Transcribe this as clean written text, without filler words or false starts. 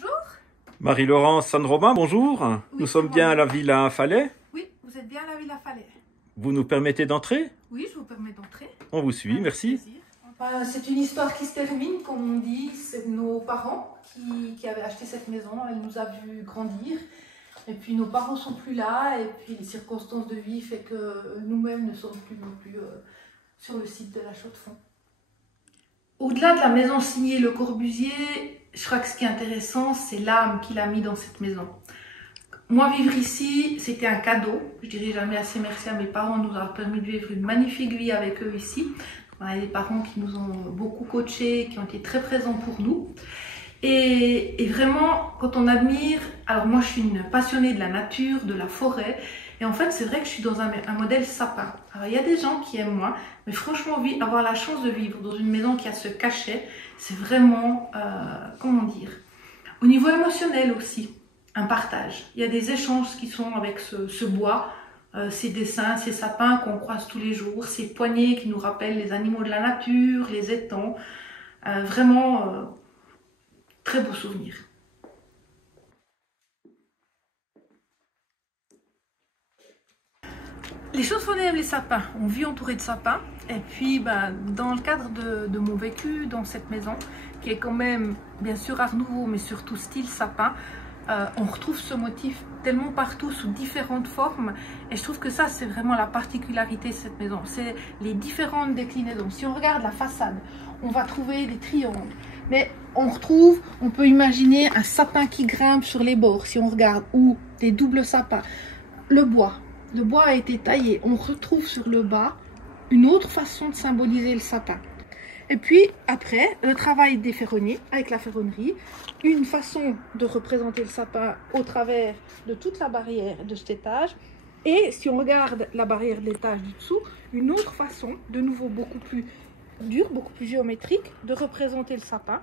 Bonjour. Marie-Laurence San-Robin, bonjour. Oui, Nous sommes bien à la Villa Falais. Oui, vous êtes bien à la Villa Falais. Vous nous permettez d'entrer? Oui, je vous permets d'entrer. On vous suit, merci. C'est une histoire qui se termine, comme on dit. C'est nos parents qui avaient acheté cette maison. Elle nous a vu grandir. Et puis nos parents sont plus là. Et puis les circonstances de vie fait que nous-mêmes ne sommes plus non plus sur le site de la Chaux-de-Fonds. Au-delà de la maison signée Le Corbusier, je crois que ce qui est intéressant, c'est l'âme qu'il a mis dans cette maison. Moi, vivre ici, c'était un cadeau. Je dirais jamais assez merci à mes parents de nous avoir permis de vivre une magnifique vie avec eux ici. On a des parents qui nous ont beaucoup coachés, qui ont été très présents pour nous. Et vraiment, quand on admire... Alors moi, je suis une passionnée de la nature, de la forêt. Et en fait, c'est vrai que je suis dans un modèle sapin. Alors, il y a des gens qui aiment moins. Mais franchement, avoir la chance de vivre dans une maison qui a ce cachet, c'est vraiment... comment dire? Au niveau émotionnel aussi, un partage. Il y a des échanges qui sont avec ce bois, ces dessins, ces sapins qu'on croise tous les jours, ces poignées qui nous rappellent les animaux de la nature, les étangs. Vraiment, très beau souvenir. Les Chaux-de-Fonds aiment les sapins. On vit entouré de sapins. Et puis, dans le cadre de mon vécu dans cette maison, qui est quand même, bien sûr, art nouveau, mais surtout style sapin, on retrouve ce motif tellement partout, sous différentes formes. Et je trouve que ça, c'est vraiment la particularité de cette maison. C'est les différentes déclinaisons. Si on regarde la façade, on va trouver des triangles. Mais on peut imaginer un sapin qui grimpe sur les bords, si on regarde, ou des doubles sapins. Le bois a été taillé. On retrouve sur le bas une autre façon de symboliser le sapin. Et puis après, le travail des ferronniers avec la ferronnerie, une façon de représenter le sapin au travers de toute la barrière de cet étage. Et si on regarde la barrière de l'étage du dessous, une autre façon, de nouveau beaucoup plus dure, beaucoup plus géométrique, de représenter le sapin.